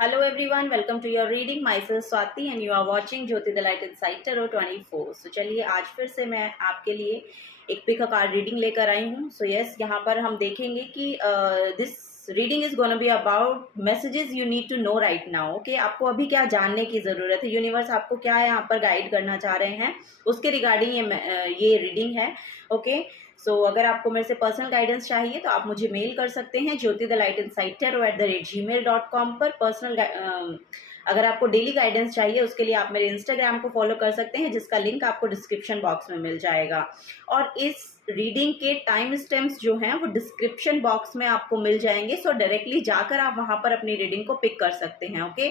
Hello everyone, welcome to your reading. Myself Swati and you are watching Jyoti the Light Inside Tarot 24. So चलिए आज फिर से मैं आपके लिए एक पिक अ कार्ड रीडिंग लेकर आई हूँ. So yes, यहाँ पर हम देखेंगे कि this reading is gonna be about messages you need to know right now. Okay, आपको अभी क्या जानने की ज़रूरत है, यूनिवर्स आपको क्या यहाँ पर गाइड करना चाह रहे हैं उसके रिगार्डिंग ये रीडिंग है. ओके सो अगर आपको मेरे से पर्सनल गाइडेंस चाहिए तो आप मुझे मेल कर सकते हैं jyotithelightInsidetarot@gmail.com पर. अगर आपको डेली गाइडेंस चाहिए उसके लिए आप मेरे इंस्टाग्राम को फॉलो कर सकते हैं जिसका लिंक आपको डिस्क्रिप्शन बॉक्स में मिल जाएगा. और इस रीडिंग के टाइम स्टैम्प्स जो हैं वो डिस्क्रिप्शन बॉक्स में आपको मिल जाएंगे. सो डायरेक्टली जाकर आप वहाँ पर अपनी रीडिंग को पिक कर सकते हैं. ओके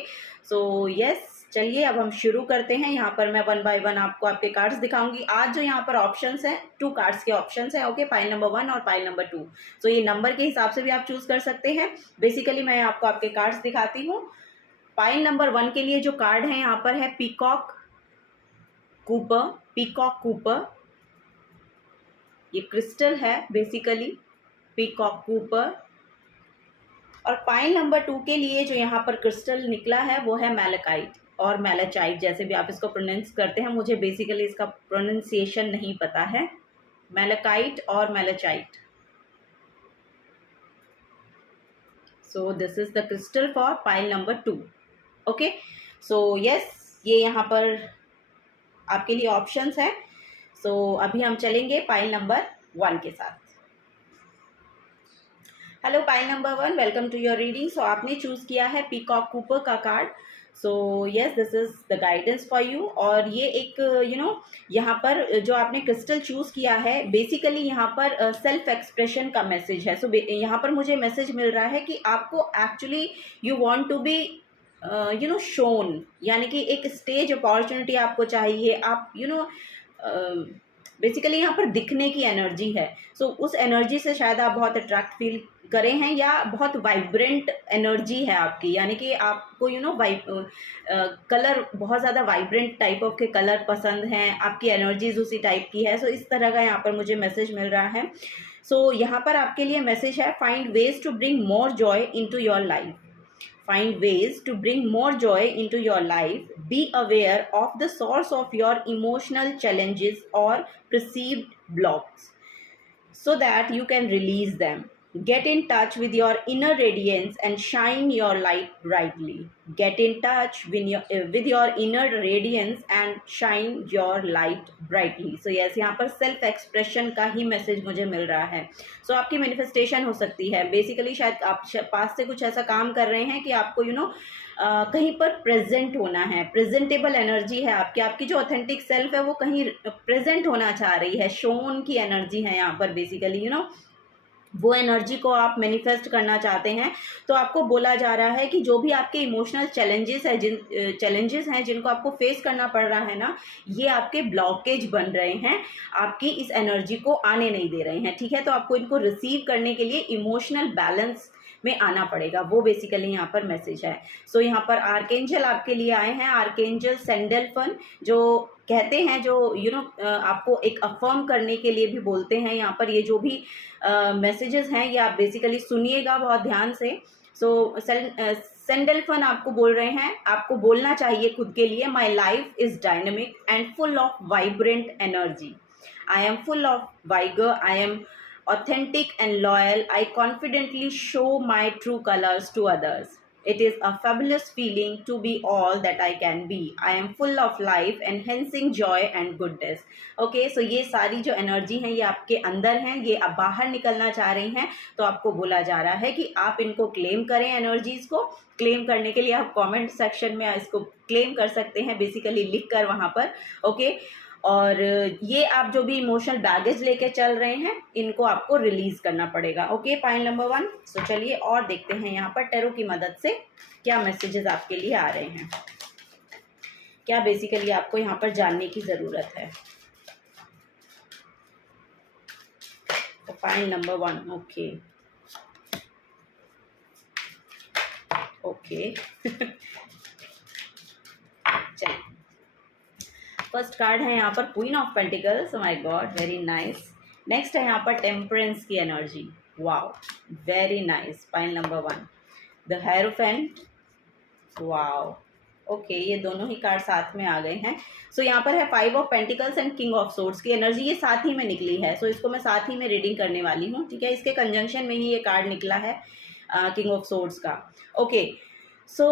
सो यस, चलिए अब हम शुरू करते हैं. यहाँ पर मैं वन बाय वन आपको आपके कार्ड्स दिखाऊंगी. आज जो यहाँ पर ऑप्शंस हैं, 2 कार्ड्स के ऑप्शंस हैं. ओके, पाइल नंबर 1 और पाइल नंबर 2. सो ये नंबर के हिसाब से भी आप चूज कर सकते हैं. बेसिकली मैं आपको आपके कार्ड्स दिखाती हूँ. पाइल नंबर 1 के लिए जो कार्ड है यहाँ पर है पीकॉक कूपर. ये क्रिस्टल है बेसिकली, पीकॉक कूपर. और पाइल नंबर 2 के लिए जो यहाँ पर क्रिस्टल निकला है वो है मैलेकाइट और मैलेचाइट, जैसे भी आप इसको प्रोनाउंस करते हैं. मुझे बेसिकली इसका प्रोनाउंसिएशन नहीं पता है. मैलेकाइट और malachite. So this is the crystal for pile number 2. Okay so yes, ये यहाँ पर आपके लिए ऑप्शंस है. सो अभी हम चलेंगे पाइल नंबर 1 के साथ. Hello pile number 1, welcome to your reading. So आपने चूज किया है पीकॉक कूपर का card. So yes, this is the guidance for you. और ये एक यहाँ पर जो आपने क्रिस्टल चूज किया है बेसिकली यहाँ पर सेल्फ एक्सप्रेशन का मैसेज है. सो यहाँ पर मुझे मैसेज मिल रहा है कि आपको actually you want to be shown, यानी कि एक स्टेज अपॉर्चुनिटी आपको चाहिए. आप बेसिकली यहाँ पर दिखने की एनर्जी है. सो उस एनर्जी से शायद आप बहुत अट्रैक्ट फील करें हैं या बहुत वाइब्रेंट एनर्जी है आपकी, यानी कि आपको कलर बहुत ज़्यादा वाइब्रेंट टाइप ऑफ के कलर पसंद हैं, आपकी एनर्जीज उसी टाइप की है. सो इस तरह का यहाँ पर मुझे मैसेज मिल रहा है. सो यहाँ पर आपके लिए मैसेज है find ways to bring more joy into your life. Find ways to bring more joy into your life. Be aware of the source of your emotional challenges or perceived blocks so that you can release them. Get in touch with your inner radiance and shine your light brightly. Get in touch with your inner radiance and shine your light brightly. So yes, यहाँ पर self expression का ही message मुझे मिल रहा है. सो आपकी manifestation हो सकती है. बेसिकली शायद आप पास से कुछ ऐसा काम कर रहे हैं कि आपको कहीं पर प्रेजेंट होना है. प्रेजेंटेबल एनर्जी है आपकी जो ऑथेंटिक सेल्फ है वो कहीं प्रेजेंट होना चाह रही है. शोन की एनर्जी है यहाँ पर बेसिकली वो एनर्जी को आप मैनिफेस्ट करना चाहते हैं. तो आपको बोला जा रहा है कि जो भी आपके इमोशनल चैलेंजेस हैं जिनको आपको फेस करना पड़ रहा है ना, ये आपके ब्लॉकेज बन रहे हैं, आपकी इस एनर्जी को आने नहीं दे रहे हैं. ठीक है, तो आपको इनको रिसीव करने के लिए इमोशनल बैलेंस में आना पड़ेगा. वो बेसिकली यहाँ पर मैसेज है. सो यहाँ पर आर्केंजल आपके लिए आए हैं. आर्केंजल सैंडलफन जो कहते हैं, जो आपको एक अफर्म करने के लिए भी बोलते हैं. यहाँ पर ये जो भी मैसेजेस हैं ये आप बेसिकली सुनिएगा बहुत ध्यान से. सो सैंडलफन आपको बोल रहे हैं, आपको बोलना चाहिए खुद के लिए, my life is dynamic and full of vibrant energy. I am full of vigour. I am authentic and loyal. I confidently show my true colors to others. It is a fabulous feeling to be all that I can be. I am full of life, enhancing joy and goodness. Okay, so ये सारी जो energy हैं ये आपके अंदर हैं, ये आप बाहर निकलना चाह रही हैं. तो आपको बोला जा रहा है कि आप इनको क्लेम करें. एनर्जीज को क्लेम करने के लिए आप कमेंट सेक्शन में इसको क्लेम कर सकते हैं, बेसिकली लिख कर वहाँ पर. ओके और ये आप जो भी इमोशनल बैगेज लेके चल रहे हैं इनको आपको रिलीज करना पड़ेगा. Okay pile number 1. सो चलिए और देखते हैं यहाँ पर टैरो की मदद से क्या मैसेजेस आपके लिए आ रहे हैं, क्या बेसिकली आपको यहाँ पर जानने की ज़रूरत है. तो पाइल नंबर 1. ओके चलिए, फर्स्ट कार्ड है यहाँ पर queen of pentacles. My God, very nice. Next है यहाँ पर टेम्परेंस की energy. Wow, very nice. Pile number 1 the hierophant, wow, okay, ये दोनों ही कार्ड साथ में आ गए हैं। सो यहाँ पर है 5 of pentacles and king of swords की एनर्जी, ये साथ ही में निकली है। सो इसको मैं साथ ही में रीडिंग करने वाली हूँ, ठीक है। इसके कंजंक्शन में ही ये कार्ड निकला है किंग ऑफ सोर्ड्स का। ओके, सो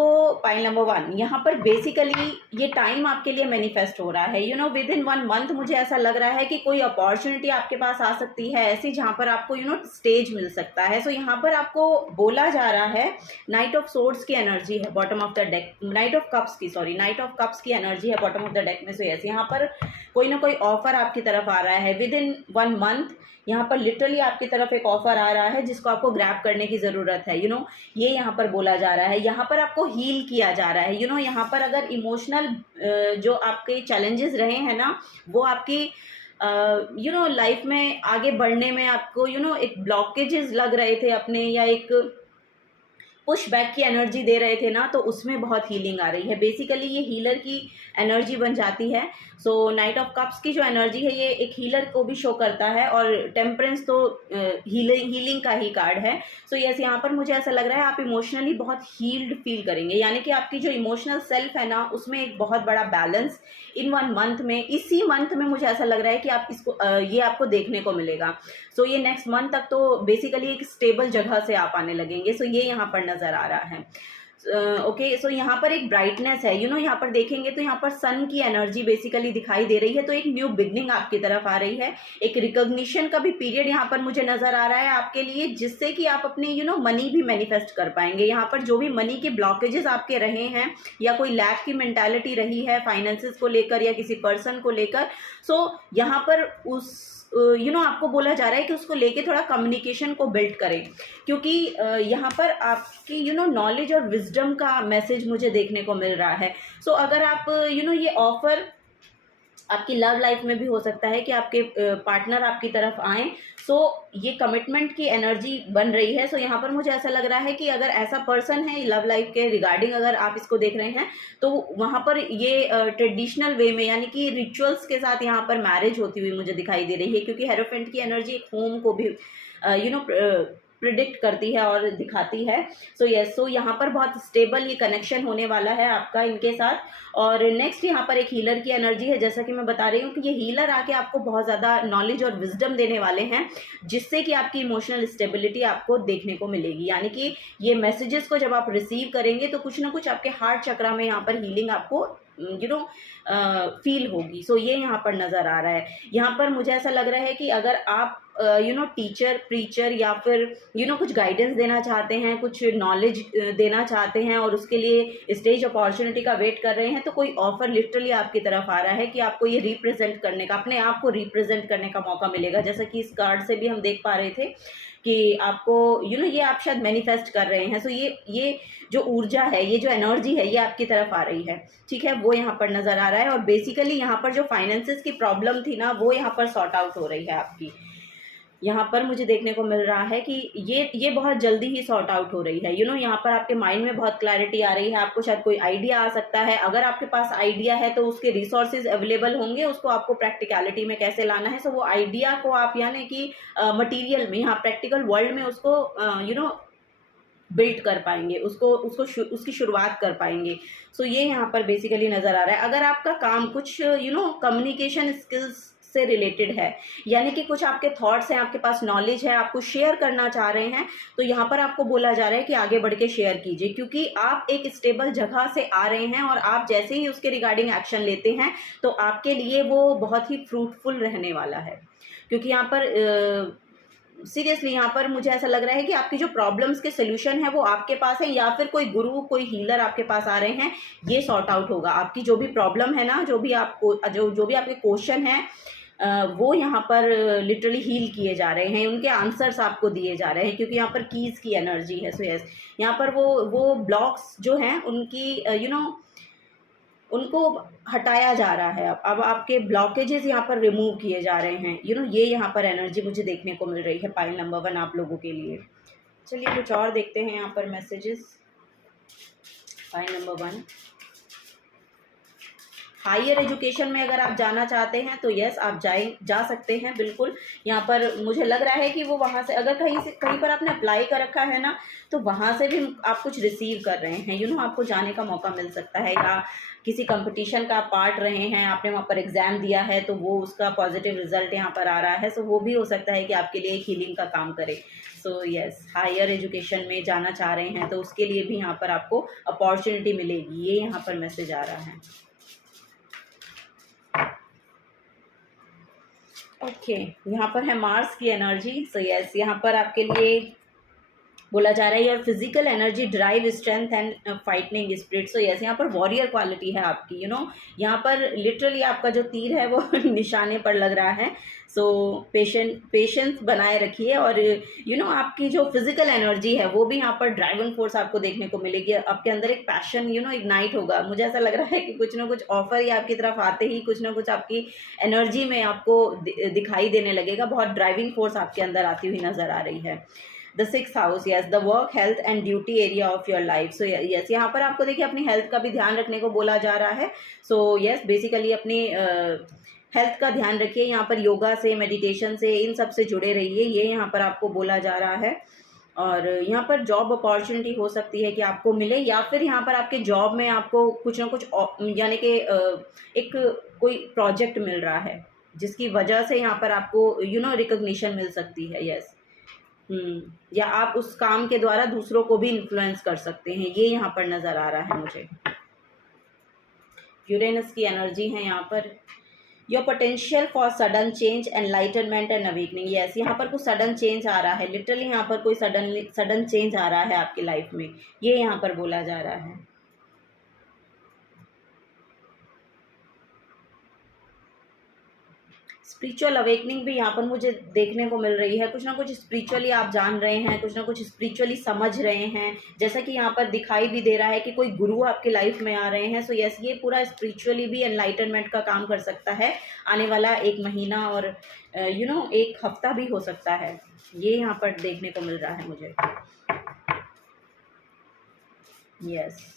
पाइल नंबर 1, यहाँ पर बेसिकली ये टाइम आपके लिए मैनिफेस्ट हो रहा है। You know, with in 1 month मुझे ऐसा लग रहा है कि कोई अपॉर्चुनिटी आपके पास आ सकती है ऐसी, जहाँ पर आपको यू नो स्टेज मिल सकता है। सो यहाँ पर आपको बोला जा रहा है, नाइट ऑफ सोर्ड्स की एनर्जी है bottom of the deck, night of cups की एनर्जी है बॉटम ऑफ द डेक में। सो यस, यहाँ पर कोई ना कोई ऑफर आपकी तरफ आ रहा है विद इन 1 मंथ। यहाँ पर लिटरली आपकी तरफ एक ऑफर आ रहा है जिसको आपको ग्रैब करने की ज़रूरत है। यू नो, ये यहाँ पर बोला जा रहा है, यहाँ पर आपको हील किया जा रहा है। यू नो, यहाँ पर अगर इमोशनल जो आपके चैलेंजेस रहे हैं ना, वो आपकी यू नो लाइफ में आगे बढ़ने में आपको यू नो एक ब्लॉकेजेस लग रहे थे अपने, या एक पुश बैक की एनर्जी दे रहे थे ना, तो उसमें बहुत हीलिंग आ रही है। बेसिकली ये हीलर की एनर्जी बन जाती है। सो नाइट ऑफ कप्स की जो एनर्जी है ये एक हीलर को भी शो करता है, और टेम्परेंस तो हीलिंग का ही कार्ड है। सो यस, यहाँ पर मुझे ऐसा लग रहा है आप इमोशनली बहुत हील्ड फील करेंगे, यानी कि आपकी जो इमोशनल सेल्फ है ना, उसमें एक बहुत बड़ा बैलेंस इन 1 मंथ में, इसी मंथ में मुझे ऐसा लग रहा है कि आप इसको ये आपको देखने को मिलेगा। सो ये नेक्स्ट मंथ तक तो बेसिकली एक स्टेबल जगह से आप आने लगेंगे। सो ये यहाँ पर नज़र आ रहा है। ओके, सो यहाँ पर एक ब्राइटनेस है। यू नो, यहाँ पर देखेंगे तो यहाँ पर सन की एनर्जी बेसिकली दिखाई दे रही है, तो एक न्यू बिगनिंग आपकी तरफ आ रही है। एक रिकॉग्निशन का भी पीरियड यहाँ पर मुझे नजर आ रहा है आपके लिए, जिससे कि आप अपनी यू नो मनी भी मैनिफेस्ट कर पाएंगे। यहाँ पर जो भी मनी के ब्लॉकेजेस आपके रहे हैं, या कोई लैक की मेंटालिटी रही है फाइनेंसेस को लेकर या किसी पर्सन को लेकर, सो यहाँ पर उस यू नो आपको बोला जा रहा है कि उसको लेके थोड़ा कम्युनिकेशन को बिल्ड करें, क्योंकि यहाँ पर आपकी यू नो नॉलेज और विजडम का मैसेज मुझे देखने को मिल रहा है। सो अगर आप यू नो ये ऑफर आपकी लव लाइफ में भी हो सकता है कि आपके पार्टनर आपकी तरफ आएँ। सो ये कमिटमेंट की एनर्जी बन रही है। सो यहाँ पर मुझे ऐसा लग रहा है कि अगर ऐसा पर्सन है लव लाइफ के रिगार्डिंग, अगर आप इसको देख रहे हैं, तो वहाँ पर ये ट्रेडिशनल वे में, यानी कि रिचुअल्स के साथ यहाँ पर मैरिज होती हुई मुझे दिखाई दे रही है, क्योंकि हेरोफेंट की एनर्जी एक होम को भी यू नो प्रिडिक्ट करती है और दिखाती है। सो यस, सो यहाँ पर बहुत स्टेबल ये कनेक्शन होने वाला है आपका इनके साथ। और नेक्स्ट यहाँ पर एक हीलर की एनर्जी है, जैसा कि मैं बता रही हूँ कि ये हीलर आके आपको बहुत ज़्यादा नॉलेज और विजडम देने वाले हैं, जिससे कि आपकी इमोशनल स्टेबिलिटी आपको देखने को मिलेगी। यानी कि ये मैसेजेस को जब आप रिसीव करेंगे तो कुछ ना कुछ आपके हार्ट चक्रा में यहाँ पर हीलिंग आपको यू नो फील होगी। सो ये यहाँ पर नज़र आ रहा है। यहाँ पर मुझे ऐसा लग रहा है कि अगर आप यू नो टीचर, प्रीचर, या फिर यू नो कुछ गाइडेंस देना चाहते हैं, कुछ नॉलेज देना चाहते हैं, और उसके लिए स्टेज अपॉर्चुनिटी का वेट कर रहे हैं, तो कोई ऑफर लिटरली आपकी तरफ आ रहा है कि आपको ये रिप्रेजेंट करने का, अपने आप को रिप्रेजेंट करने का मौका मिलेगा। जैसा कि इस कार्ड से भी हम देख पा रहे थे कि आपको यू नो ये आप शायद मैनिफेस्ट कर रहे हैं। सो ये जो ऊर्जा है, ये जो एनर्जी है, ये आपकी तरफ आ रही है, ठीक है, वो यहाँ पर नज़र आ रहा है। और बेसिकली यहाँ पर जो फाइनेंसेस की प्रॉब्लम थी ना, वो यहाँ पर सॉर्ट आउट हो रही है आपकी। यहाँ पर मुझे देखने को मिल रहा है कि ये बहुत जल्दी ही सॉर्ट आउट हो रही है। यू नो, यहाँ पर आपके माइंड में बहुत क्लैरिटी आ रही है, आपको शायद कोई आइडिया आ सकता है। अगर आपके पास आइडिया है तो उसके रिसोर्सेज अवेलेबल होंगे, उसको आपको प्रैक्टिकलिटी में कैसे लाना है। सो वो आइडिया को आप यानी कि मटीरियल में, यहाँ प्रैक्टिकल वर्ल्ड में उसको यू नो बिल्ड कर पाएंगे, उसकी शुरुआत कर पाएंगे। सो ये यहाँ पर बेसिकली नज़र आ रहा है। अगर आपका काम कुछ यू नो कम्युनिकेशन स्किल्स से रिलेटेड है, यानी कि कुछ आपके थॉट्स हैं, आपके पास नॉलेज है, आपको शेयर करना चाह रहे हैं, तो यहाँ पर आपको बोला जा रहा है कि आगे बढ़ के शेयर कीजिए, क्योंकि आप एक स्टेबल जगह से आ रहे हैं, और आप जैसे ही उसके रिगार्डिंग एक्शन लेते हैं तो आपके लिए वो बहुत ही फ्रूटफुल रहने वाला है। क्योंकि यहाँ पर सीरियसली यहाँ पर मुझे ऐसा लग रहा है कि आपकी जो प्रॉब्लम्स के सोल्यूशन है वो आपके पास है, या फिर कोई गुरु, कोई हीलर आपके पास आ रहे हैं, ये सॉर्ट आउट होगा। आपकी जो भी प्रॉब्लम है ना, जो भी आपके क्वेश्चन है, वो यहाँ पर लिटरली हील किए जा रहे हैं, उनके आंसर्स आपको दिए जा रहे हैं, क्योंकि यहाँ पर कीज़ की एनर्जी है। सो यस, यहाँ पर वो ब्लॉक्स जो हैं उनकी यू नो उनको हटाया जा रहा है। अब आपके ब्लॉकेजेस यहाँ पर रिमूव किए जा रहे हैं। यू नो ये यहाँ पर एनर्जी मुझे देखने को मिल रही है पाइल नंबर 1 आप लोगों के लिए। चलिए कुछ और देखते हैं यहाँ पर messages. Pile number 1, higher education में अगर आप जाना चाहते हैं तो यस आप जा सकते हैं बिल्कुल। यहाँ पर मुझे लग रहा है कि वो वहाँ से अगर कहीं पर आपने अप्लाई कर रखा है ना, तो वहाँ से भी आप कुछ रिसीव कर रहे हैं, आपको जाने का मौका मिल सकता है, या किसी कंपटीशन का आप पार्ट रहे हैं, आपने वहाँ पर एग्ज़ाम दिया है तो वो उसका पॉजिटिव रिजल्ट यहाँ पर आ रहा है, सो वो भी हो सकता है कि आपके लिए एक हीलिंग का काम करे। सो यस, हायर एजुकेशन में जाना चाह रहे हैं तो उसके लिए भी यहाँ पर आपको अपॉर्चुनिटी मिलेगी, ये यहाँ पर मैसेज आ रहा है। ओके, यहाँ पर है मार्स की एनर्जी। सो यस, यहाँ पर आपके लिए बोला जा रहा है your physical energy drive strength and fighting spirit. So yes, यहाँ पर वॉरियर क्वालिटी है आपकी, यहाँ पर लिटरली आपका जो तीर है वो निशाने पर लग रहा है। सो पेशेंस बनाए रखिए, और आपकी जो फिजिकल एनर्जी है वो भी यहाँ पर ड्राइविंग फोर्स आपको देखने को मिलेगी। आपके अंदर एक पैशन इग्नाइट होगा। मुझे ऐसा लग रहा है कि कुछ ना कुछ ऑफर ही आपकी तरफ आते ही कुछ ना कुछ आपकी एनर्जी में आपको दिखाई देने लगेगा। बहुत ड्राइविंग फोर्स आपके अंदर आती हुई नजर आ रही है। The 6th house, yes, the work, health and duty area of your life. So yes, यहाँ पर आपको देखिए अपनी हेल्थ का भी ध्यान रखने को बोला जा रहा है। सो यस, बेसिकली अपनी हेल्थ का ध्यान रखिए। यहाँ पर योगा से, मेडिटेशन से, इन सब से जुड़े रहिए, ये यहाँ पर आपको बोला जा रहा है। और यहाँ पर जॉब अपॉर्चुनिटी हो सकती है कि आपको मिले, या फिर यहाँ पर आपके जॉब में आपको कुछ ना कुछ यानी कि एक कोई प्रोजेक्ट मिल रहा है जिसकी वजह से यहाँ पर आपको रिकॉग्निशन मिल सकती है। यस, या आप उस काम के द्वारा दूसरों को भी इन्फ्लुएंस कर सकते हैं, ये यहाँ पर नज़र आ रहा है मुझे। यूरेनस की एनर्जी है यहाँ पर। Your potential for sudden change, enlightenment and awakening. Yes, यहाँ पर कुछ सडन चेंज आ रहा है, लिटरली यहाँ पर कोई सडन चेंज आ रहा है आपकी लाइफ में, ये यहाँ पर बोला जा रहा है। स्पिरिचुअल अवेकनिंग भी यहाँ पर मुझे देखने को मिल रही है। कुछ ना कुछ स्पिरिचुअली आप जान रहे हैं, कुछ ना कुछ स्पिरिचुअली समझ रहे हैं, जैसा कि यहाँ पर दिखाई भी दे रहा है कि कोई गुरु आपके लाइफ में आ रहे हैं। सो यस, ये पूरा स्पिरिचुअली भी एनलाइटनमेंट का काम कर सकता है। आने वाला एक महीना और एक हफ्ता भी हो सकता है, ये यहाँ पर देखने को मिल रहा है मुझे। यस,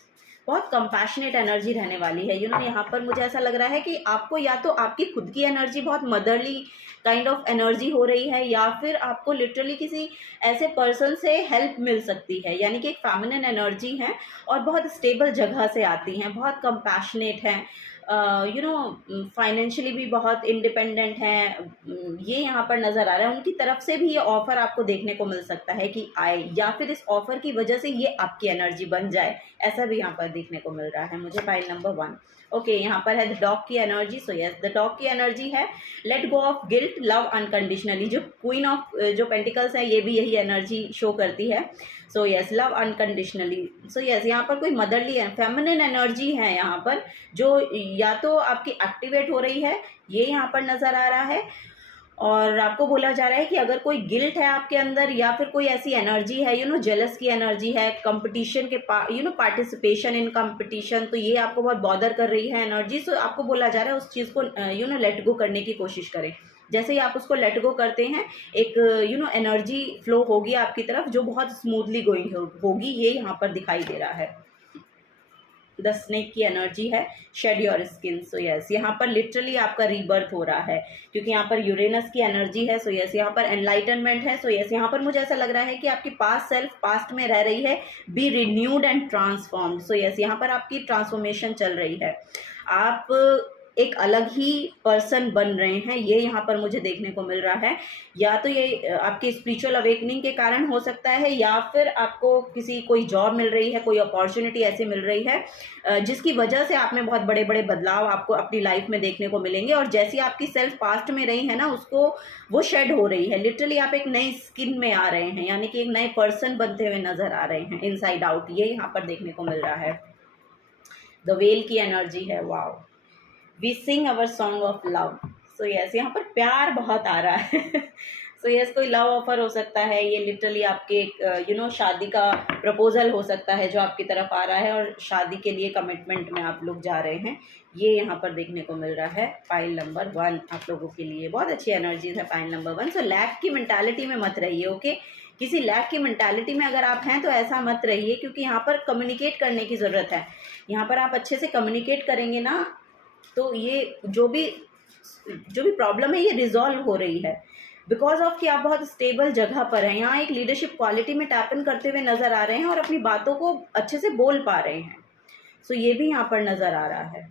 बहुत कंपैशनेट एनर्जी रहने वाली है। यहाँ पर मुझे ऐसा लग रहा है कि आपको या तो आपकी खुद की एनर्जी बहुत मदरली काइंड ऑफ एनर्जी हो रही है, या फिर आपको लिटरली किसी ऐसे पर्सन से हेल्प मिल सकती है, यानी कि एक फेमिनिन एनर्जी है और बहुत स्टेबल जगह से आती हैं, बहुत कंपैशनेट हैं, फाइनेंशियली भी बहुत इंडिपेंडेंट हैं, ये यहाँ पर नज़र आ रहा है। उनकी तरफ से भी ये ऑफ़र आपको देखने को मिल सकता है कि आए, या फिर इस ऑफ़र की वजह से ये आपकी एनर्जी बन जाए, ऐसा भी यहाँ पर देखने को मिल रहा है मुझे। पाइल नंबर 1, ओके, यहाँ पर है द डॉग की energy. So yes, the dog की एनर्जी है let go of guilt, love unconditionally. जो क्वीन ऑफ जो पेंटिकल्स है ये भी यही एनर्जी शो करती है। So yes, love unconditionally. सो यस, यहाँ पर कोई मदरली फेमिनिन एनर्जी है यहाँ पर, जो या तो आपकी एक्टिवेट हो रही है, ये यहाँ पर नज़र आ रहा है। और आपको बोला जा रहा है कि अगर कोई गिल्ट है आपके अंदर, या फिर कोई ऐसी एनर्जी है जेलस की एनर्जी है, कंपटीशन के पार्टिसिपेशन इन कंपटीशन, तो ये आपको बहुत बॉदर कर रही है एनर्जी। सो आपको बोला जा रहा है उस चीज़ को लेट गो करने की कोशिश करें। जैसे ही आप उसको लेट गो करते हैं, एक एनर्जी फ्लो होगी आपकी तरफ जो बहुत स्मूथली गोइंग होगी, ये यहाँ पर दिखाई दे रहा है। द स्नेक की एनर्जी है shed your skin. So yes, यहाँ पर लिटरली आपका रीबर्थ हो रहा है, क्योंकि यहाँ पर यूरेनस की एनर्जी है। सो यस, यहाँ पर एनलाइटनमेंट है। सो यस, यहाँ पर मुझे ऐसा लग रहा है कि आपकी पास्ट सेल्फ पास्ट में रह रही है, B renewed and transformed. So yes, यहाँ पर आपकी ट्रांसफॉर्मेशन चल रही है, आप एक अलग ही पर्सन बन रहे हैं, ये यहाँ पर मुझे देखने को मिल रहा है। या तो ये आपकी स्पिरिचुअल अवेकनिंग के कारण हो सकता है, या फिर आपको कोई जॉब मिल रही है, कोई अपॉर्चुनिटी ऐसी मिल रही है जिसकी वजह से आप में बहुत बड़े बड़े बदलाव आपको अपनी लाइफ में देखने को मिलेंगे। और जैसी आपकी सेल्फ पास्ट में रही है ना, उसको वो शेड हो रही है। लिटरली आप एक नई स्किन में आ रहे हैं, यानी कि एक नए पर्सन बनते हुए नजर आ रहे हैं, इनसाइड आउट, ये यहाँ पर देखने को मिल रहा है। द वेल की एनर्जी है, wow, we sing our song of love. So yes, यहाँ पर प्यार बहुत आ रहा है। सो यस, कोई लव ऑफर हो सकता है, ये लिटरली आपके शादी का प्रपोजल हो सकता है जो आपकी तरफ आ रहा है, और शादी के लिए कमिटमेंट में आप लोग जा रहे हैं, ये यहाँ पर देखने को मिल रहा है। पाइल नंबर 1 आप लोगों के लिए बहुत अच्छी एनर्जीज है, पाइल नंबर 1। सो लैक की मेंटालिटी में मत रहिए, ओके। किसी लैक की मेंटालिटी में अगर आप हैं तो ऐसा मत रहिए, क्योंकि यहाँ पर कम्युनिकेट करने की ज़रूरत है। यहाँ पर आप अच्छे से कम्युनिकेट करेंगे ना, तो ये जो भी प्रॉब्लम है ये रिजॉल्व हो रही है। बिकॉज ऑफ कि आप बहुत स्टेबल जगह पर हैं। यहाँ एक लीडरशिप क्वालिटी में टैप इन करते हुए नजर आ रहे हैं और अपनी बातों को अच्छे से बोल पा रहे हैं। सो ये भी यहाँ पर नजर आ रहा है।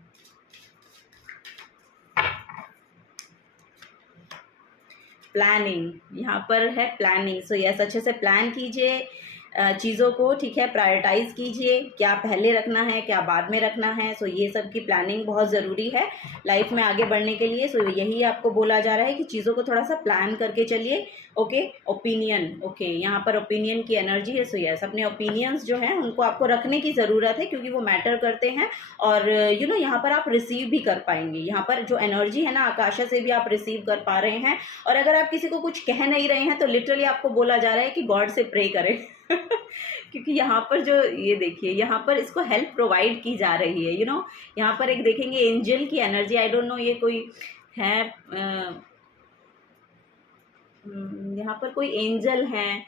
प्लानिंग, यहाँ पर है प्लानिंग। सो यस, अच्छे से प्लान कीजिए चीज़ों को, ठीक है, प्रायोरिटाइज कीजिए, क्या पहले रखना है, क्या बाद में रखना है। सो ये सब की प्लानिंग बहुत ज़रूरी है लाइफ में आगे बढ़ने के लिए। सो यही आपको बोला जा रहा है कि चीज़ों को थोड़ा सा प्लान करके चलिए। ओके, ओपिनियन, ओके, यहाँ पर ओपिनियन की एनर्जी है। सो यस, अपने ओपिनियंस जो हैं उनको आपको रखने की ज़रूरत है, क्योंकि वो मैटर करते हैं। और यहाँ पर आप रिसीव भी कर पाएंगे। यहाँ पर जो एनर्जी है ना, आकाशा से भी आप रिसीव कर पा रहे हैं। और अगर आप किसी को कुछ कह नहीं रहे हैं तो लिटरली आपको बोला जा रहा है कि गॉड से प्रे करें क्योंकि यहाँ पर जो ये देखिए, यहाँ पर इसको हेल्प प्रोवाइड की जा रही है। यहाँ पर एक देखेंगे एंजल की एनर्जी। आई डोंट नो ये कोई है, यहाँ पर कोई एंजल हैं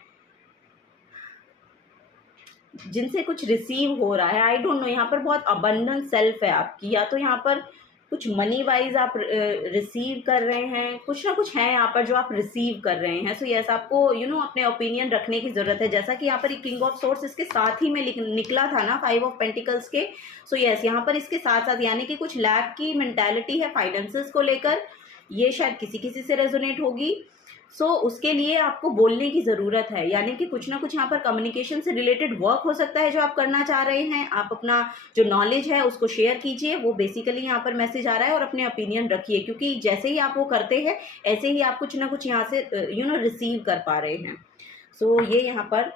जिनसे कुछ रिसीव हो रहा है। आई डोंट नो, यहाँ पर बहुत अबंडेंस सेल्फ है आपकी, या तो यहाँ पर कुछ मनी वाइज आप रिसीव कर रहे हैं, कुछ ना कुछ है यहाँ पर जो आप रिसीव कर रहे हैं। सो यस, आपको अपने ओपिनियन रखने की ज़रूरत है। जैसा कि यहाँ पर किंग ऑफ सोर्स इसके साथ ही में निकला था ना, 5 ऑफ पेंटिकल्स के। सो यस, यहाँ पर इसके साथ साथ यानी कि कुछ लैक की मेंटालिटी है फाइनेंसेस को लेकर, ये शायद किसी से रेजोनेट होगी। सो उसके लिए आपको बोलने की ज़रूरत है, यानी कि कुछ ना कुछ यहाँ पर कम्युनिकेशन से रिलेटेड वर्क हो सकता है जो आप करना चाह रहे हैं। आप अपना जो नॉलेज है उसको शेयर कीजिए, वो बेसिकली यहाँ पर मैसेज आ रहा है। और अपने ओपिनियन रखिए, क्योंकि जैसे ही आप वो करते हैं ऐसे ही आप कुछ ना कुछ यहाँ से रिसीव कर पा रहे हैं। सो ये यहाँ पर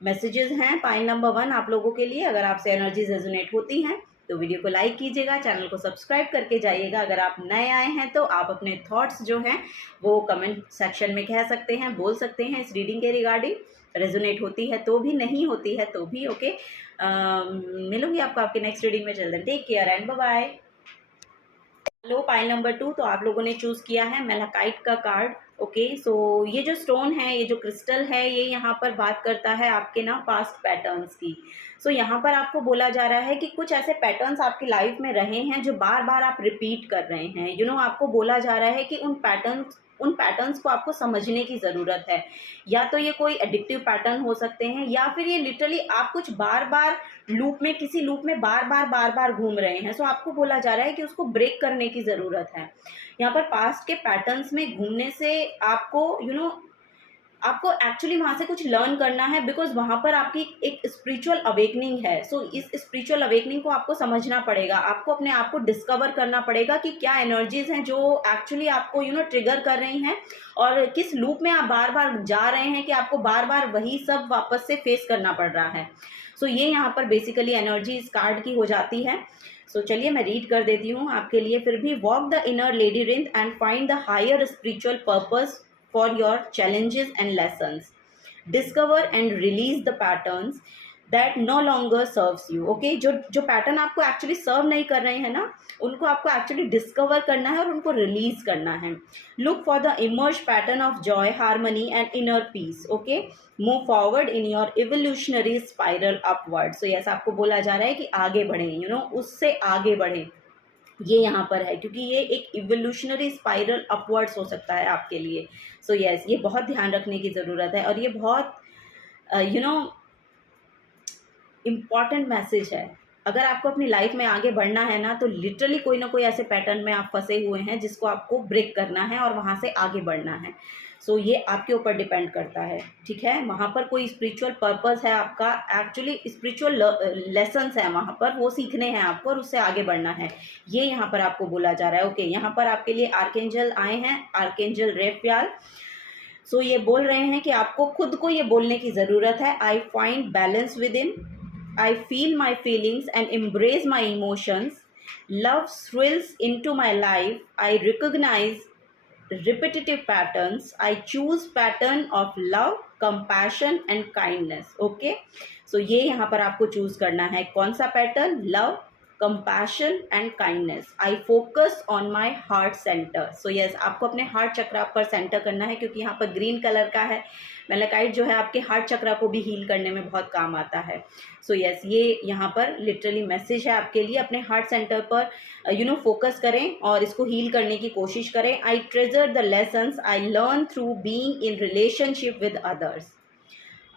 मैसेजेस हैं पाइल नंबर 1 आप लोगों के लिए। अगर आपसे एनर्जीज रेजोनेट होती हैं तो वीडियो को लाइक कीजिएगा, चैनल को सब्सक्राइब करके जाइएगा। अगर आप नए आए हैं तो आप अपने थॉट्स जो हैं वो कमेंट सेक्शन में कह सकते हैं, बोल सकते हैं इस रीडिंग के रिगार्डिंग। रेजोनेट होती है तो भी, नहीं होती है तो भी। ओके, मिलूंगी आपको आपके नेक्स्ट रीडिंग में। जल्द take care and bye bye. Hello, pile number 2 तो आप लोगों ने चूज़ किया है मैलाकाइट का कार्ड। ओके, सो ये जो स्टोन है, ये जो क्रिस्टल है, ये यहाँ पर बात करता है आपके ना पास्ट पैटर्न्स की। सो यहाँ पर आपको बोला जा रहा है कि कुछ ऐसे पैटर्न्स आपकी लाइफ में रहे हैं जो बार बार आप रिपीट कर रहे हैं। आपको बोला जा रहा है कि उन पैटर्न्स को आपको समझने की ज़रूरत है। या तो ये कोई एडिक्टिव पैटर्न हो सकते हैं, या फिर ये लिटरली आप कुछ बार बार किसी लूप में बार बार घूम रहे हैं। सो आपको बोला जा रहा है कि उसको ब्रेक करने की ज़रूरत है। यहाँ पर पास्ट के पैटर्न्स में घूमने से आपको आपको एक्चुअली वहाँ से कुछ लर्न करना है, बिकॉज वहाँ पर आपकी एक स्पिरिचुअल अवेकनिंग है। सो इस स्पिरिचुअल अवेकनिंग को आपको समझना पड़ेगा, आपको अपने आप को डिस्कवर करना पड़ेगा कि क्या एनर्जीज हैं जो एक्चुअली आपको ट्रिगर कर रही हैं, और किस लूप में आप बार बार जा रहे हैं कि आपको बार बार वही सब वापस से फेस करना पड़ रहा है। सो ये यहाँ पर बेसिकली एनर्जी इस कार्ड की हो जाती है। सो चलिए मैं रीड कर देती हूँ आपके लिए फिर भी। Walk the inner labyrinth and find the higher spiritual purpose for your challenges and lessons. Discover and release the patterns that no longer serves you. Okay, जो पैटर्न आपको एक्चुअली सर्व नहीं कर रहे हैं ना, उनको आपको एक्चुअली डिस्कवर करना है और उनको रिलीज करना है। Look for the emerge pattern of Joy, harmony and inner peace. Okay, move forward in your evolutionary spiral upward. So yes, आपको बोला जा रहा है कि आगे बढ़ें, उससे आगे बढ़ें। ये यहाँ पर है क्योंकि ये एक इवोल्यूशनरी स्पाइरल अपवर्ड्स हो सकता है आपके लिए। सो यस, ये बहुत ध्यान रखने की ज़रूरत है, और ये बहुत इम्पॉर्टेंट मैसेज है। अगर आपको अपनी लाइफ में आगे बढ़ना है ना, तो लिटरली कोई ना कोई ऐसे पैटर्न में आप फंसे हुए हैं जिसको आपको ब्रेक करना है और वहाँ से आगे बढ़ना है। सो ये आपके ऊपर डिपेंड करता है, ठीक है। वहाँ पर कोई स्पिरिचुअल पर्पस है आपका, एक्चुअली स्पिरिचुअल लेसन्स हैं वहाँ पर, वो सीखने हैं आपको और उससे आगे बढ़ना है। ये यहाँ पर आपको बोला जा रहा है। ओके, यहाँ पर आपके लिए आर्कएंजल आए हैं, आर्कएंजल रेफाएल। सो ये बोल रहे हैं कि आपको खुद को ये बोलने की ज़रूरत है, I find balance with in, I feel my feelings and embrace my emotions. Love thrills into my life. I recognize repetitive patterns. I choose pattern of love, compassion and kindness. Okay? So ये यहाँ पर आपको choose करना है कौन सा pattern, love, compassion and kindness, I focus on my heart centre. So yes, आपको अपने हार्ट चक्रा पर सेंटर करना है, क्योंकि यहाँ पर ग्रीन कलर का है। मेलाकाइट जो है आपके हार्ट चक्रा को भी हील करने में बहुत काम आता है। सो यस, ये यहाँ पर लिटरली मैसेज है आपके लिए। अपने हार्ट सेंटर पर फोकस करें और इसको हील करने की कोशिश करें। I treasure the lessons I learn through being in relationship with others.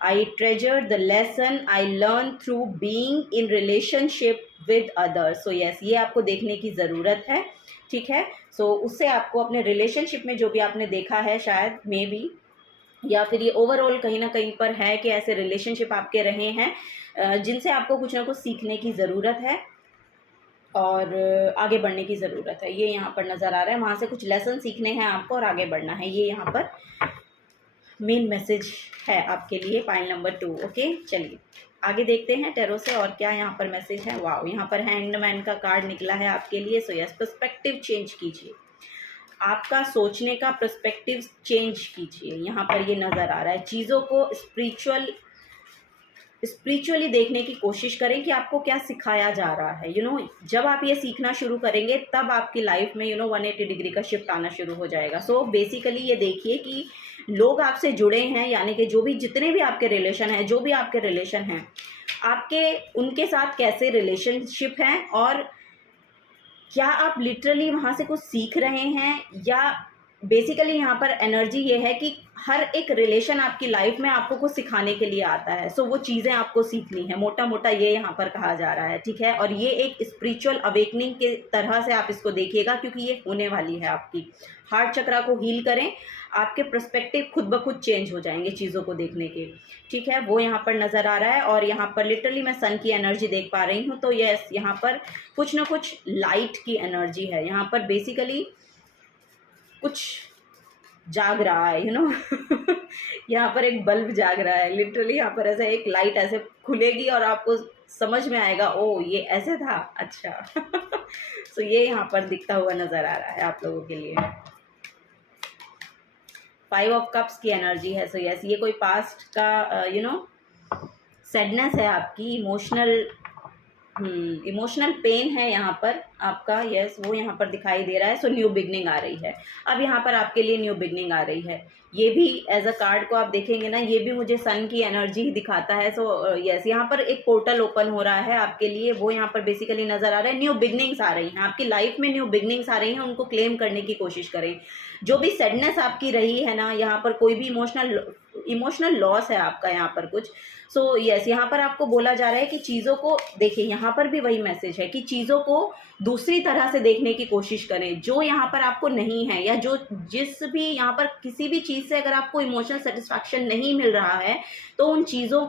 I treasure the lesson I learned through being in relationship with others. So yes, ये आपको देखने की ज़रूरत है, ठीक है। So उससे आपको अपने रिलेशनशिप में जो भी आपने देखा है, शायद मे बी, या फिर ये ओवरऑल कहीं ना कहीं पर है कि ऐसे रिलेशनशिप आपके रहे हैं जिनसे आपको कुछ ना कुछ सीखने की ज़रूरत है और आगे बढ़ने की ज़रूरत है। ये यहाँ पर नज़र आ रहा है, वहाँ से कुछ लेसन सीखने हैं आपको और आगे बढ़ना है। ये यहाँ पर मेन मैसेज है आपके लिए, पाइल नंबर 2। ओके, चलिए आगे देखते हैं टैरो से और क्या यहाँ पर मैसेज है। वाओ, यहाँ पर हैंग्ड मैन का कार्ड निकला है आपके लिए। सो यस, पर्सपेक्टिव चेंज कीजिए, आपका सोचने का पर्सपेक्टिव चेंज कीजिए। यहाँ पर ये नज़र आ रहा है, चीज़ों को स्पिरिचुअली देखने की कोशिश करें कि आपको क्या सिखाया जा रहा है। जब आप ये सीखना शुरू करेंगे तब आपकी लाइफ में 180 डिग्री का शिफ्ट आना शुरू हो जाएगा। सो बेसिकली ये देखिए कि लोग आपसे जुड़े हैं, यानी कि जो भी जितने भी आपके रिलेशन हैं, जो भी आपके रिलेशन हैं, आपके उनके साथ कैसे रिलेशनशिप हैं और क्या आप लिटरली वहाँ से कुछ सीख रहे हैं, या बेसिकली यहाँ पर एनर्जी ये है कि हर एक रिलेशन आपकी लाइफ में आपको कुछ सिखाने के लिए आता है। सो वो चीज़ें आपको सीखनी है, मोटा मोटा ये यहाँ पर कहा जा रहा है, ठीक है। और ये एक स्पिरिचुअल अवेकनिंग के तरह से आप इसको देखिएगा, क्योंकि ये होने वाली है। आपकी हार्ट चक्रा को हील करें, आपके पर्सपेक्टिव खुद ब खुद चेंज हो जाएंगे चीज़ों को देखने के, ठीक है। वो यहाँ पर नज़र आ रहा है और यहाँ पर लिटरली मैं सन की एनर्जी देख पा रही हूँ। तो यस, यहाँ पर कुछ ना कुछ लाइट की एनर्जी है। यहाँ पर बेसिकली कुछ जाग रहा है, यहाँ पर एक बल्ब जाग रहा है लिटरली। यहाँ पर ऐसे एक लाइट ऐसे खुलेगी और आपको समझ में आएगा, ओ ये ऐसे था, अच्छा। सो ये यहाँ पर दिखता हुआ नज़र आ रहा है आप लोगों के लिए। 5 ऑफ कप्स की एनर्जी है। सो यस, ये कोई पास्ट का सैडनेस है आपकी, इमोशनल पेन है यहाँ पर आपका। यस, वो यहाँ पर दिखाई दे रहा है। सो न्यू बिगनिंग आ रही है, अब यहाँ पर आपके लिए न्यू बिगनिंग आ रही है। ये भी एज अ कार्ड को आप देखेंगे ना, ये भी मुझे सन की एनर्जी ही दिखाता है। सो यस, यहाँ पर एक पोर्टल ओपन हो रहा है आपके लिए, वो यहाँ पर बेसिकली नज़र आ रहा है। न्यू बिगनिंग्स आ रही हैं आपकी लाइफ में, न्यू बिगनिंग्स आ रही हैं, उनको क्लेम करने की कोशिश करें। जो भी सैडनेस आपकी रही है ना, यहाँ पर कोई भी इमोशनल लॉस है आपका यहाँ पर कुछ। सो यस, यहाँ पर आपको बोला जा रहा है कि चीज़ों को देखिए, यहाँ पर भी वही मैसेज है कि चीज़ों को दूसरी तरह से देखने की कोशिश करें। जो यहाँ पर आपको नहीं है, या जिस भी यहाँ पर किसी भी चीज़ से अगर आपको इमोशनल सेटिस्फैक्शन नहीं मिल रहा है, तो उन चीज़ों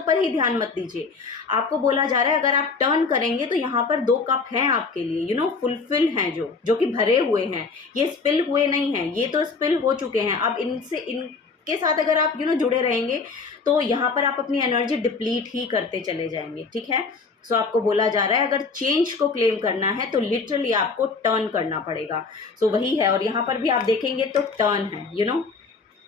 पर ही ध्यान मत दीजिए। आपको बोला जा रहा है अगर आप टर्न करेंगे तो यहाँ पर 2 कप हैं आपके लिए, फुलफिल हैं, जो कि भरे हुए हैं। ये स्पिल हुए नहीं हैं, ये तो स्पिल हो चुके हैं। अब इनके साथ अगर आप जुड़े रहेंगे तो यहाँ पर आप अपनी एनर्जी डिप्लीट ही करते चले जाएंगे, ठीक है। सो आपको बोला जा रहा है अगर चेंज को क्लेम करना है तो लिटरली आपको टर्न करना पड़ेगा। सो वही है, और यहाँ पर भी आप देखेंगे तो टर्न है,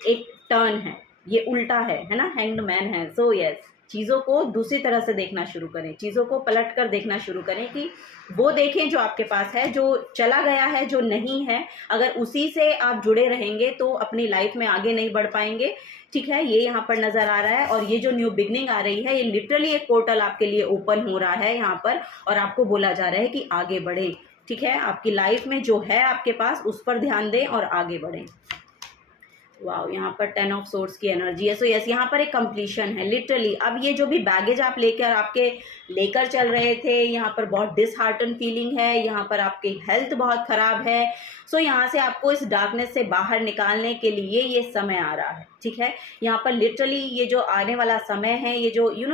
एक टर्न है, ये उल्टा है ना, हैंग्ड मैन है। सो यस, चीज़ों को दूसरी तरह से देखना शुरू करें, चीज़ों को पलट कर देखना शुरू करें कि वो देखें जो आपके पास है, जो चला गया है, जो नहीं है। अगर उसी से आप जुड़े रहेंगे तो अपनी लाइफ में आगे नहीं बढ़ पाएंगे, ठीक है। ये यहाँ पर नज़र आ रहा है, और ये जो न्यू बिगनिंग आ रही है, ये लिटरली एक पोर्टल आपके लिए ओपन हो रहा है यहाँ पर, और आपको बोला जा रहा है कि आगे बढ़ें, ठीक है। आपकी लाइफ में जो है आपके पास, उस पर ध्यान दें और आगे बढ़ें। वाओ, यहाँ पर 10 ऑफ सोर्ड्स की एनर्जी है। सो यस, यहाँ पर एक कंप्लीशन है लिटरली। अब ये जो भी बैगेज आप लेकर चल रहे थे, यहाँ पर बहुत डिसहार्टन फीलिंग है, यहाँ पर आपकी हेल्थ बहुत ख़राब है। सो यहाँ से आपको इस डार्कनेस से बाहर निकालने के लिए ये समय आ रहा है, ठीक है। यहाँ पर लिटरली ये जो आने वाला समय है, ये जो इन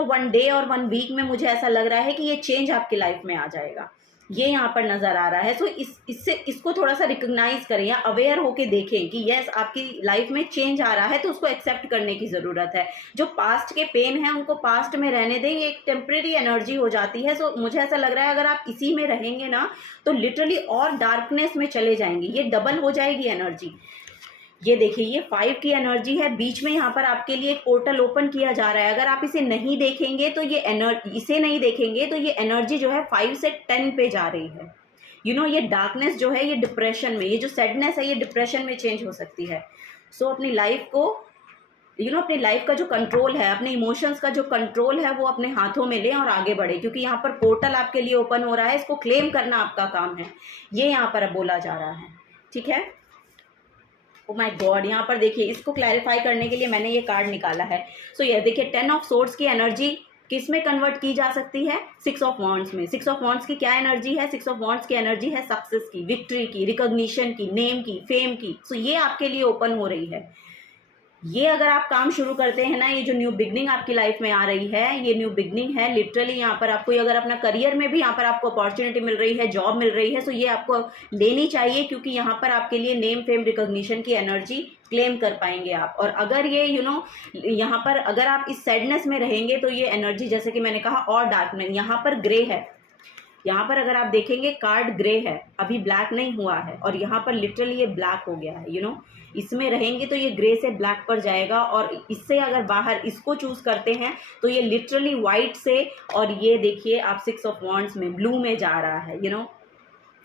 1 डे और 1 वीक में मुझे ऐसा लग रहा है कि ये चेंज आपकी लाइफ में आ जाएगा, ये यहाँ पर नज़र आ रहा है। सो इसको थोड़ा सा रिकग्नाइज करें या अवेयर होके देखें कि यस, आपकी लाइफ में चेंज आ रहा है, तो उसको एक्सेप्ट करने की ज़रूरत है। जो पास्ट के पेन हैं उनको पास्ट में रहने दें, ये एक टेम्प्रेरी एनर्जी हो जाती है। सो मुझे ऐसा लग रहा है अगर आप इसी में रहेंगे ना, तो लिटरली और डार्कनेस में चले जाएंगे, ये डबल हो जाएगी एनर्जी। ये देखिए, ये 5 की एनर्जी है, बीच में यहाँ पर आपके लिए एक पोर्टल ओपन किया जा रहा है। अगर आप इसे नहीं देखेंगे तो ये इसे नहीं देखेंगे तो ये एनर्जी जो है 5 से 10 पे जा रही है। ये डार्कनेस जो है, ये डिप्रेशन में, ये जो सैडनेस है, ये डिप्रेशन में चेंज हो सकती है। सो अपनी लाइफ को अपनी लाइफ का जो कंट्रोल है, अपने इमोशंस का जो कंट्रोल है, वो अपने हाथों में लें और आगे बढ़े, क्योंकि यहाँ पर पोर्टल आपके लिए ओपन हो रहा है। इसको क्लेम करना आपका काम है, ये यहाँ पर बोला जा रहा है। ठीक है। ओ माय गॉड, यहाँ पर देखिए, इसको क्लैरिफाई करने के लिए मैंने ये कार्ड निकाला है। सो ये देखिए, 10 ऑफ सोर्ड्स की एनर्जी किस में कन्वर्ट की जा सकती है? 6 ऑफ वॉन्ड्स में। 6 ऑफ वॉन्ड्स की क्या एनर्जी है? 6 ऑफ वॉन्ड्स की एनर्जी है सक्सेस की, विक्ट्री की, रिकॉग्निशन की, नेम की, फेम की। सो ये आपके लिए ओपन हो रही है। ये अगर आप काम शुरू करते हैं ना, ये जो न्यू बिगनिंग आपकी लाइफ में आ रही है, ये न्यू बिगनिंग है लिटरली। यहाँ पर आपको, अगर अपना करियर में भी यहाँ पर आपको अपॉर्चुनिटी मिल रही है, जॉब मिल रही है, तो ये आपको लेनी चाहिए, क्योंकि यहाँ पर आपके लिए नेम, फेम, रिकॉग्निशन की एनर्जी क्लेम कर पाएंगे आप। और अगर ये यहाँ पर अगर आप इस सैडनेस में रहेंगे तो ये एनर्जी, जैसे कि मैंने कहा, और डार्कनेस, यहाँ पर ग्रे है। यहाँ पर अगर आप देखेंगे कार्ड ग्रे है, अभी ब्लैक नहीं हुआ है, और यहाँ पर लिटरली ये ब्लैक हो गया है। इसमें रहेंगे तो ये ग्रे से ब्लैक पर जाएगा, और इससे अगर बाहर इसको चूज करते हैं तो ये लिटरली वाइट से, और ये देखिए आप 6 ऑफ वॉन्ड्स में ब्लू में जा रहा है।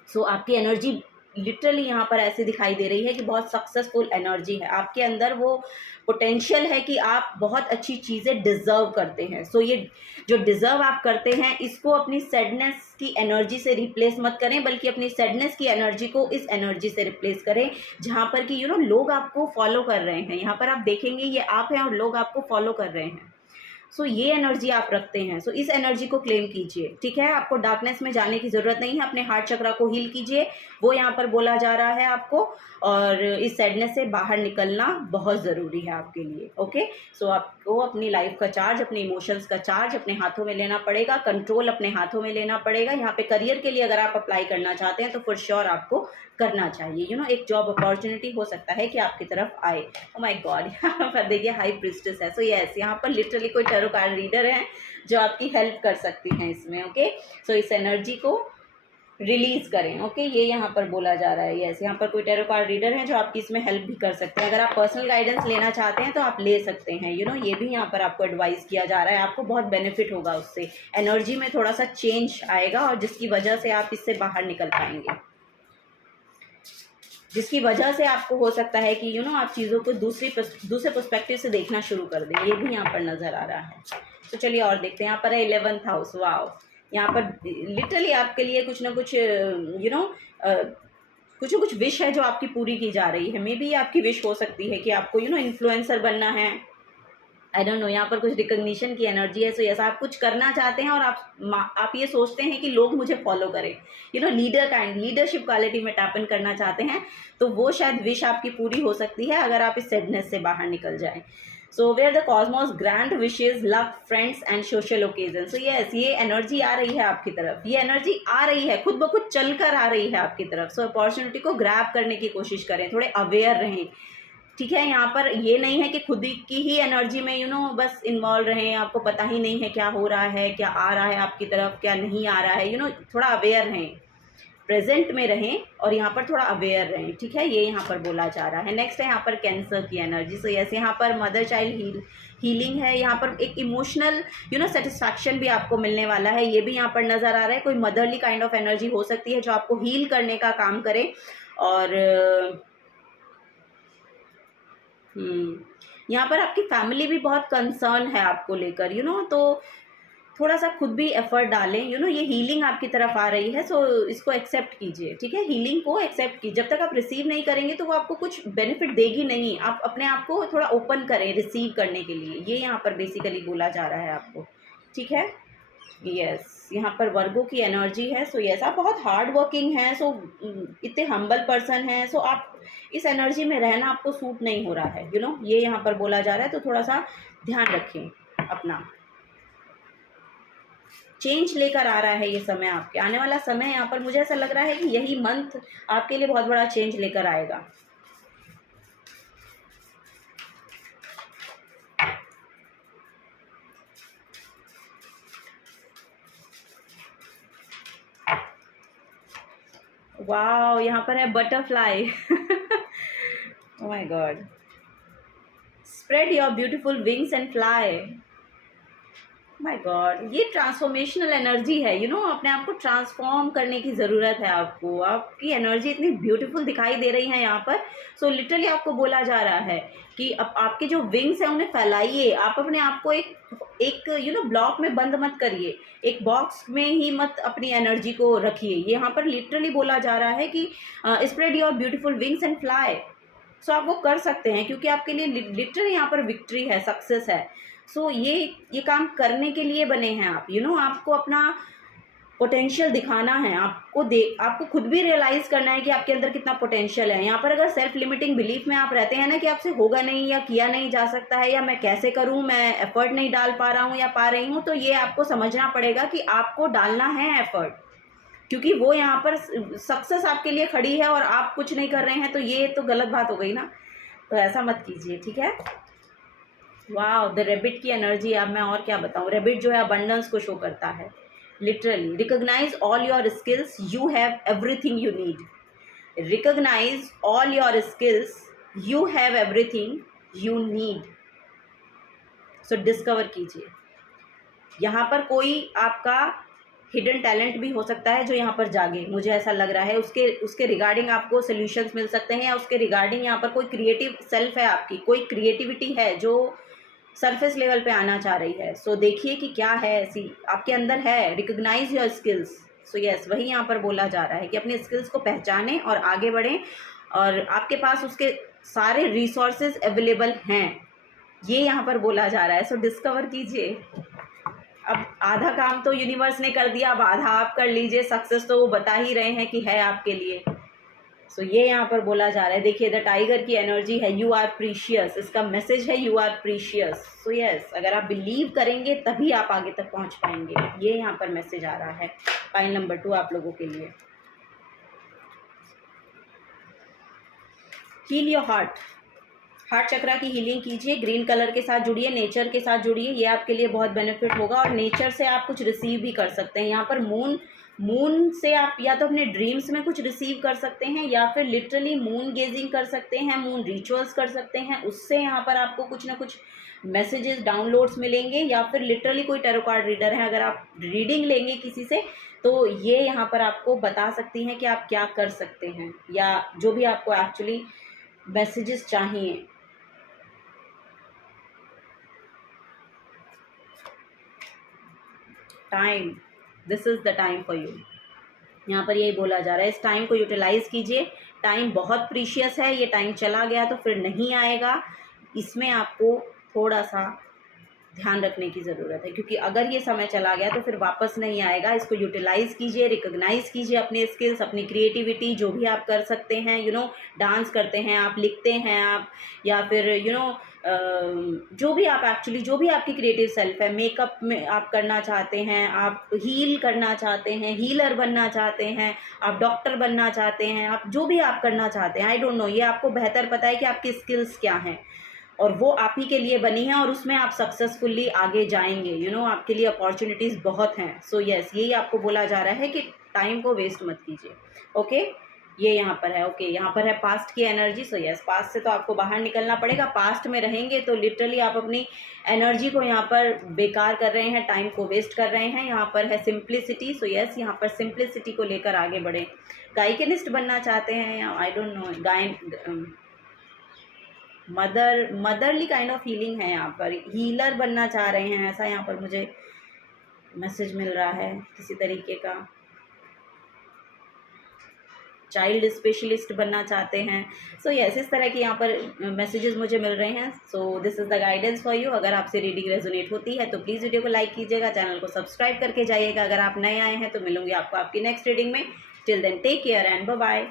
सो आपकी एनर्जी लिटरली यहाँ पर ऐसे दिखाई दे रही है कि बहुत सक्सेसफुल एनर्जी है आपके अंदर। वो पोटेंशियल है कि आप बहुत अच्छी चीज़ें डिजर्व करते हैं। सो ये जो डिजर्व आप करते हैं, इसको अपनी सैडनेस की एनर्जी से रिप्लेस मत करें, बल्कि अपनी सैडनेस की एनर्जी को इस एनर्जी से रिप्लेस करें, जहाँ पर कि लोग आपको फॉलो कर रहे हैं। यहाँ पर आप देखेंगे ये आप हैं और लोग आपको फॉलो कर रहे हैं। सो ये एनर्जी आप रखते हैं। सो इस एनर्जी को क्लेम कीजिए। ठीक है, आपको डार्कनेस में जाने की ज़रूरत नहीं है, अपने हार्ट चक्रा को हील कीजिए, वो यहाँ पर बोला जा रहा है आपको। और इस सैडनेस से बाहर निकलना बहुत ज़रूरी है आपके लिए। ओके, सो आपको अपनी लाइफ का चार्ज, अपने इमोशंस का चार्ज अपने हाथों में लेना पड़ेगा, कंट्रोल अपने हाथों में लेना पड़ेगा। यहाँ पे करियर के लिए अगर आप अप्लाई करना चाहते हैं तो फॉर श्योर आपको करना चाहिए। एक जॉब अपॉर्चुनिटी हो सकता है कि आपकी तरफ आए। ओ माय गॉड, यहाँ पर देखिए हाई प्रिस्टेस है। सो यस, यहाँ पर लिटरली कोई टैरो कार्ड रीडर है जो आपकी हेल्प कर सकती हैं इसमें। ओके, सो इस एनर्जी को रिलीज करें। ओके, ये यहाँ पर बोला जा रहा है। यस, यहाँ पर कोई टैरो कार्ड रीडर है जो आपकी इसमें हेल्प भी कर सकते हैं। अगर आप पर्सनल गाइडेंस लेना चाहते हैं तो आप ले सकते हैं। ये भी यहाँ पर आपको एडवाइस किया जा रहा है। आपको बहुत बेनिफिट होगा उससे, एनर्जी में थोड़ा सा चेंज आएगा, और जिसकी वजह से आप इससे बाहर निकल पाएंगे, जिसकी वजह से आपको हो सकता है कि आप चीज़ों को दूसरे पर्सपेक्टिव से देखना शुरू कर दें। ये भी यहाँ पर नज़र आ रहा है। तो चलिए और देखते हैं। यहाँ पर है 11th हाउस। वाओ, यहाँ पर लिटरली आपके लिए कुछ ना कुछ कुछ ना कुछ विश है जो आपकी पूरी की जा रही है। मे बी आपकी विश हो सकती है कि आपको इन्फ्लुएंसर बनना है। आई डोंट नो, यहाँ पर कुछ रिकॉग्निशन की एनर्जी है। सो यस, आप कुछ करना चाहते हैं और आप ये सोचते हैं कि लोग मुझे फॉलो करें, लीडरशिप क्वालिटी में टैप इन करना चाहते हैं, तो वो शायद विश आपकी पूरी हो सकती है अगर आप इस सैडनेस से बाहर निकल जाएं। So where the cosmos grant wishes, luck, friends and social occasion. So yes, ये एनर्जी आ रही है आपकी तरफ, ये एनर्जी आ रही है, खुद ब खुद चल कर आ रही है आपकी तरफ। सो अपॉर्चुनिटी को ग्रैब करने की कोशिश करें, थोड़े अवेयर रहें। ठीक है, यहाँ पर ये नहीं है कि खुद की ही एनर्जी में बस इन्वॉल्व रहें, आपको पता ही नहीं है क्या हो रहा है, क्या आ रहा है आपकी तरफ, क्या नहीं आ रहा है। थोड़ा अवेयर रहें, प्रेजेंट में रहें, और यहाँ पर थोड़ा अवेयर रहें। ठीक है, ये यहाँ पर बोला जा रहा है। नेक्स्ट है यहाँ पर कैंसर की एनर्जी। सो यस, यहाँ पर मदर चाइल्ड हीलिंग है। यहाँ पर एक इमोशनल सेटिस्फैक्शन भी आपको मिलने वाला है, ये भी यहाँ पर नज़र आ रहा है। कोई मदरली काइंड ऑफ एनर्जी हो सकती है जो आपको हील करने का काम करे। और यहाँ पर आपकी फैमिली भी बहुत कंसर्न है आपको लेकर, तो थोड़ा सा खुद भी एफर्ट डालें। ये हीलिंग आपकी तरफ आ रही है, सो इसको एक्सेप्ट कीजिए। ठीक है, हीलिंग को एक्सेप्ट कीजिए। जब तक आप रिसीव नहीं करेंगे तो वो आपको कुछ बेनिफिट देगी नहीं। आप अपने आप को थोड़ा ओपन करें रिसीव करने के लिए, ये यहाँ पर बेसिकली बोला जा रहा है आपको। ठीक है, यस, यहाँ पर वर्गो की एनर्जी है। सो यस, आप बहुत हार्ड वर्किंग हैं, सो इतने हम्बल पर्सन हैं, सो आप इस एनर्जी में रहना आपको सूट नहीं हो रहा है। ये यहाँ पर बोला जा रहा है, तो थोड़ा सा ध्यान रखें अपना। चेंज लेकर आ रहा है ये समय, आपके आने वाला समय यहाँ पर मुझे ऐसा लग रहा है कि यही मंथ आपके लिए बहुत बड़ा चेंज लेकर आएगा। वाओ, यहाँ पर है butterfly. Oh my God. Spread your beautiful wings and fly. My God, ये ट्रांसफॉर्मेशनल एनर्जी है, अपने आप को ट्रांसफॉर्म करने की ज़रूरत है आपको। आपकी एनर्जी इतनी ब्यूटीफुल दिखाई दे रही है यहाँ पर। सो लिटरली आपको बोला जा रहा है कि अब आपके जो विंग्स हैं उन्हें फैलाइए। आप अपने आप को एक ब्लॉक में बंद मत करिए, एक बॉक्स में ही मत अपनी एनर्जी को रखिए। यहाँ पर लिटरली बोला जा रहा है कि spread your beautiful wings and fly. So आप वो कर सकते हैं, क्योंकि आपके लिए लिटरली यहाँ पर विक्ट्री है, सक्सेस है। सो ये काम करने के लिए बने हैं आप। आपको अपना पोटेंशियल दिखाना है, आपको खुद भी रियलाइज़ करना है कि आपके अंदर कितना पोटेंशियल है। यहाँ पर अगर सेल्फ लिमिटिंग बिलीफ में आप रहते हैं ना कि आपसे होगा नहीं, या किया नहीं जा सकता है, या मैं कैसे करूँ, मैं एफर्ट नहीं डाल पा रहा हूँ या पा रही हूँ, तो ये आपको समझना पड़ेगा कि आपको डालना है एफर्ट, क्योंकि वो यहाँ पर सक्सेस आपके लिए खड़ी है और आप कुछ नहीं कर रहे हैं, तो ये तो गलत बात हो गई ना। तो ऐसा मत कीजिए, ठीक है। वाह, द रेबिट की एनर्जी। अब मैं और क्या बताऊँ। रेबिट जो है अबंडेंस को शो करता है। Literally recognise all your skills, you have everything you need. Recognise all your skills, you have everything you need. So discover कीजिए। यहाँ पर कोई आपका हिडन टैलेंट भी हो सकता है जो यहाँ पर जागे, मुझे ऐसा लग रहा है। उसके रिगार्डिंग आपको सोल्यूशंस मिल सकते हैं, या उसके रिगार्डिंग यहाँ पर कोई क्रिएटिव सेल्फ है, आपकी कोई क्रिएटिविटी है जो सरफेस लेवल पे आना चाह रही है। सो देखिए कि क्या है ऐसी आपके अंदर है। Recognise your skills. So yes, वही यहाँ पर बोला जा रहा है कि अपने स्किल्स को पहचानें और आगे बढ़ें, और आपके पास उसके सारे रिसोर्सेज अवेलेबल हैं, ये यहाँ पर बोला जा रहा है। सो डिस्कवर कीजिए। अब आधा काम तो यूनिवर्स ने कर दिया, अब आधा आप कर लीजिए। सक्सेस तो वो बता ही रहे हैं कि है आपके लिए। सो ये यहाँ पर बोला जा रहा है। देखिए, द टाइगर की एनर्जी है, यू आर प्रीशियस। इसका मैसेज है you are precious. So yes, अगर आप बिलीव करेंगे तभी आप आगे तक पहुँच पाएंगे, ये यहाँ पर मैसेज आ रहा है। पाइल नंबर 2 आप लोगों के लिए। हील योर हार्ट चक्रा की हीलिंग कीजिए। ग्रीन कलर के साथ जुड़िए, नेचर के साथ जुड़िए, ये आपके लिए बहुत बेनिफिट होगा। और नेचर से आप कुछ रिसीव भी कर सकते हैं। यहाँ पर मून से आप या तो अपने ड्रीम्स में कुछ रिसीव कर सकते हैं, या फिर लिटरली मून गेजिंग कर सकते हैं, मून रिचुअल्स कर सकते हैं। उससे यहाँ पर आपको कुछ ना कुछ मैसेजेस, डाउनलोड्स मिलेंगे। या फिर लिटरली कोई टैरो कार्ड रीडर है, अगर आप रीडिंग लेंगे किसी से, तो ये यहाँ पर आपको बता सकती हैं कि आप क्या कर सकते हैं, या जो भी आपको एक्चुअली मैसेजेस चाहिए। Time, this is the time for you. यहाँ पर यही बोला जा रहा है, इस टाइम को यूटिलाइज़ कीजिए। टाइम बहुत प्रीशियस है, ये टाइम चला गया तो फिर नहीं आएगा। इसमें आपको थोड़ा सा ध्यान रखने की ज़रूरत है, क्योंकि अगर ये समय चला गया तो फिर वापस नहीं आएगा। इसको यूटिलाइज़ कीजिए, रिकॉग्नाइज़ कीजिए अपने स्किल्स, अपनी क्रिएटिविटी, जो भी आप कर सकते हैं। डांस करते हैं आप, लिखते हैं आप, या फिर जो भी आप एक्चुअली, जो भी आपकी क्रिएटिव सेल्फ है, मेकअप में आप करना चाहते हैं, आप हील करना चाहते हैं, हीलर बनना चाहते हैं, आप डॉक्टर बनना चाहते हैं, आप जो भी आप करना चाहते हैं, आई डोंट नो, ये आपको बेहतर पता है कि आपकी स्किल्स क्या हैं, और वो आप ही के लिए बनी है, और उसमें आप सक्सेसफुली आगे जाएंगे। आपके लिए अपॉर्चुनिटीज़ बहुत हैं। सो यस, यही आपको बोला जा रहा है कि टाइम को वेस्ट मत कीजिए। ओके, ये यहाँ पर है। ओके, यहाँ पर है पास्ट की एनर्जी। सो यस, पास्ट से तो आपको बाहर निकलना पड़ेगा। पास्ट में रहेंगे तो लिटरली आप अपनी एनर्जी को यहाँ पर बेकार कर रहे हैं, टाइम को वेस्ट कर रहे हैं। यहाँ पर है सिंप्लिसिटी। सो यस, यहाँ पर सिंप्लिसिटी को लेकर आगे बढ़े। गायकिनिस्ट बनना चाहते हैं, या I don't know, motherly kind of healing है, यहाँ पर हीलर बनना चाह रहे हैं, ऐसा यहाँ पर मुझे मैसेज मिल रहा है किसी तरीके का। चाइल्ड स्पेशलिस्ट बनना चाहते हैं। सो यस, इस तरह के यहाँ पर मैसेजेस मुझे मिल रहे हैं। So this is the guidance for you. अगर आपसे रीडिंग रेजोनेट होती है तो प्लीज़ वीडियो को लाइक कीजिएगा, चैनल को सब्सक्राइब करके जाइएगा। अगर आप नए आए हैं तो मिलूंगी आपको आपकी नेक्स्ट रीडिंग में। Till then take care and bye bye.